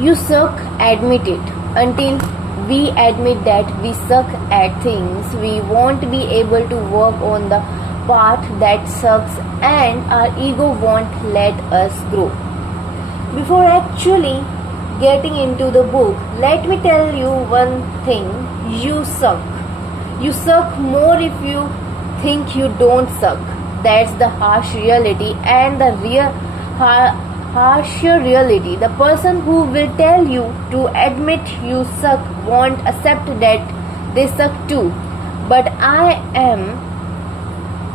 You suck, admit it. Until we admit that we suck at things, we won't be able to work on the part that sucks, and our ego won't let us grow. Before actually getting into the book, let me tell you one thing: you suck. You suck more if you think you don't suck. That's the harsh reality, and the harsher reality. The person who will tell you to admit you suck won't accept that they suck too. But I am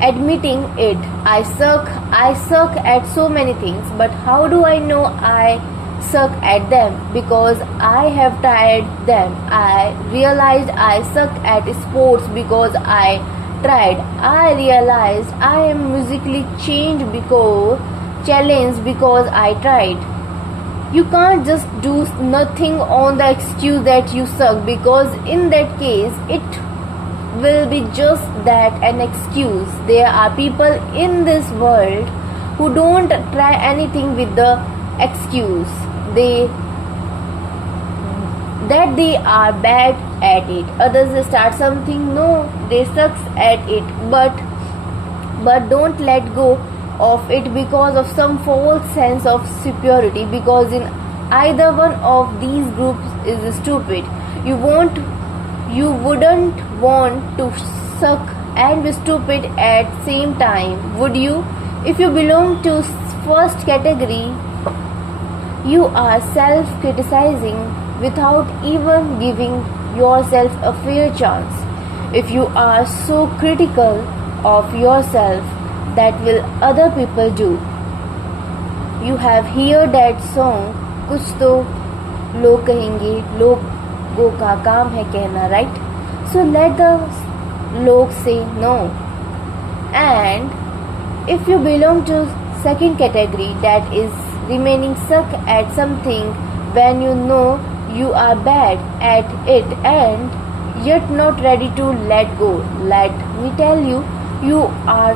admitting it. I suck at so many things, but how do I know I suck at them? Because I have tried them. I realized I suck at sports because I tried. I realized I am musically challenged because I tried. You can't just do nothing on the excuse that you suck, because in that case it will be just that, an excuse. There are people in this world who don't try anything with the excuse that they are bad at it. Others start something, no, they suck at it, but don't let go of it because of some false sense of superiority, because in either one of these groups is stupid. You wouldn't want to suck and be stupid at same time, would you? If you belong to first category, you are self-criticizing without even giving yourself a fair chance. If you are so critical of yourself, that will other people do? You have heard that song, कुछ तो लोग कहेंगे, लोगों का काम है कहना, right? So let the log say no. And if you belong to second category, that is remaining stuck at something when you know you are bad at it and yet not ready to let go, let me tell you, you are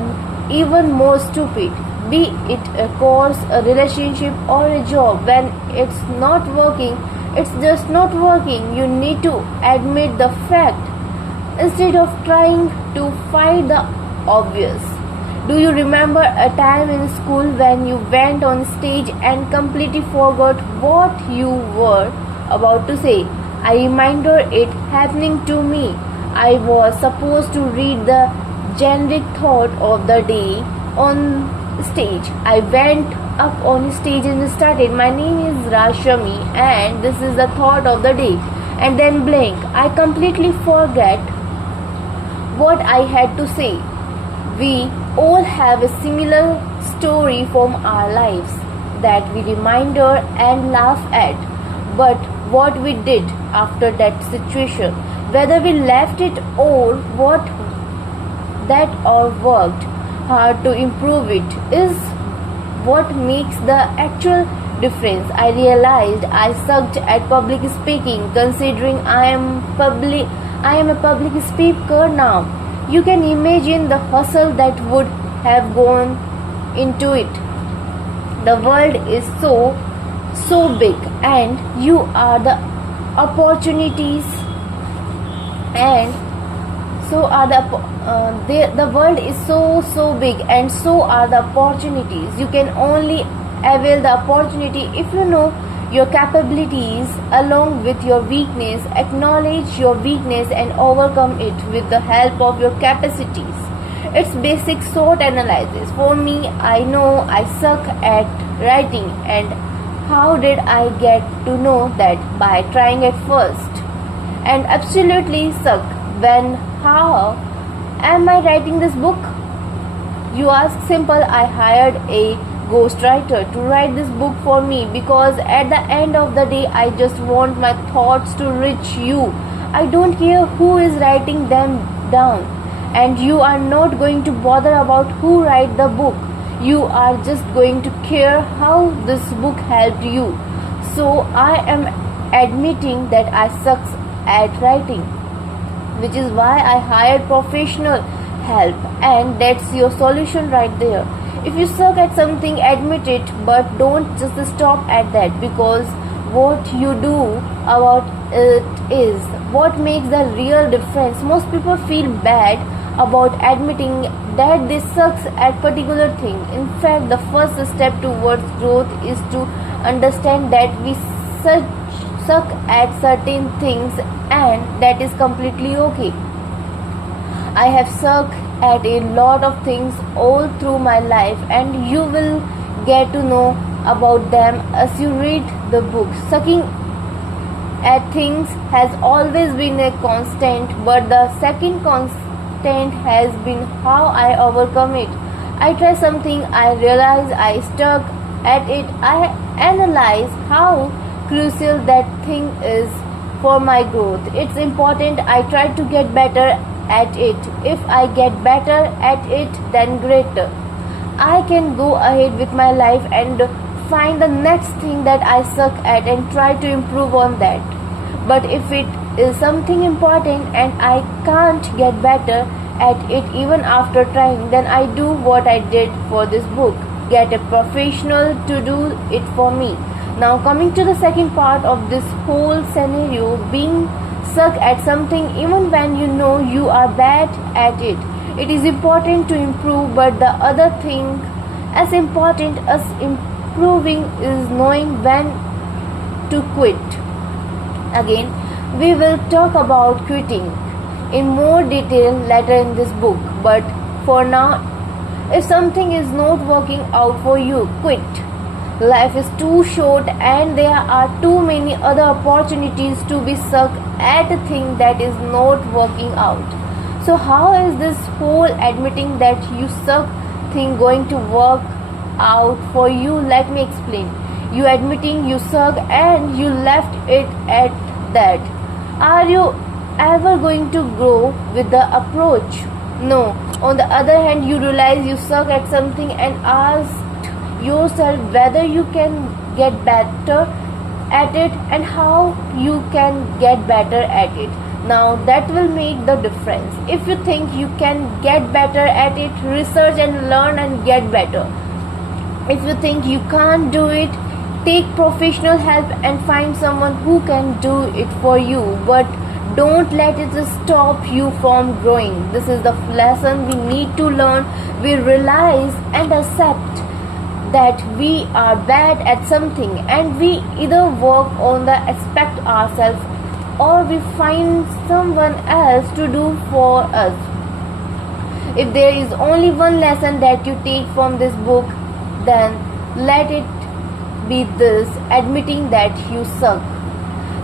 even more stupid. Be it a course, a relationship, or a job. When it's not working, it's just not working. You need to admit the fact instead of trying to fight the obvious. Do you remember a time in school when you went on stage and completely forgot what you were about to say? I remember it happening to me. I was supposed to read the generic thought of the day on stage. I went up on stage and started, my name is Rashami and this is the thought of the day, and then blank. I completely forget what I had to say. We all have a similar story from our lives that we remember and laugh at, but what we did after that situation, whether we left it or worked hard to improve it, is what makes the actual difference. I realized I sucked at public speaking, considering I am a public speaker now. You can imagine the hustle that would have gone into it. The world is so big, and you are the opportunities, and so are the world is so big, and so are the opportunities. You can only avail the opportunity if you know your capabilities along with your weakness, acknowledge your weakness and overcome it with the help of your capacities. It's basic SWOT analysis. For me, I know I suck at writing, and how did I get to know that? By trying at first and absolutely suck. How am I writing this book? You ask. Simple. I hired a ghostwriter to write this book for me, because at the end of the day I just want my thoughts to reach you. I don't care who is writing them down, and you are not going to bother about who write the book. You are just going to care how this book helped you. So I am admitting that I suck at writing, which is why I hired professional help, and that's your solution right there. If you suck at something, admit it, but don't just stop at that, because what you do about it is what makes the real difference. Most people feel bad about admitting that they suck at particular thing. In fact, the first step towards growth is to understand that we suck at certain things, and that is completely okay. I have sucked at a lot of things all through my life, and you will get to know about them as you read the book. Sucking at things has always been a constant, but the second constant has been how I overcome it. I try something, I realize I stuck at it, I analyze how crucial that thing is for my growth. It's important I try to get better at it. If I get better at it, then greater. I can go ahead with my life and find the next thing that I suck at and try to improve on that. But if it is something important and I can't get better at it even after trying, then I do what I did for this book, get a professional to do it for me. Now, coming to the second part of this whole scenario, being suck at something even when you know you are bad at it. It is important to improve, but the other thing as important as improving is knowing when to quit. Again, we will talk about quitting in more detail later in this book, but for now, if something is not working out for you, quit. Life is too short and there are too many other opportunities to be sucked at a thing that is not working out. So how is this whole admitting that you suck thing going to work out for you? Let me explain. You admitting you suck and you left it at that. Are you ever going to grow with the approach? No. On the other hand, you realize you suck at something and ask yourself whether you can get better at it and how you can get better at it. Now that will make the difference. If you think you can get better at it, research and learn and get better. If you think you can't do it, take professional help and find someone who can do it for you. But don't let it stop you from growing. This is the lesson we need to learn. We realize and accept that we are bad at something, and we either work on the aspect ourselves or we find someone else to do for us. If there is only one lesson that you take from this book, then let it be this: admitting that you suck.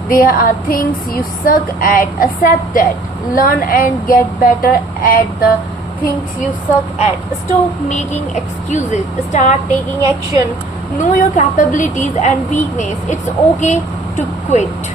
There are things you suck at, accept that, learn and get better at the things you suck at. Stop making excuses, start taking action, know your capabilities and weakness. It's okay to quit.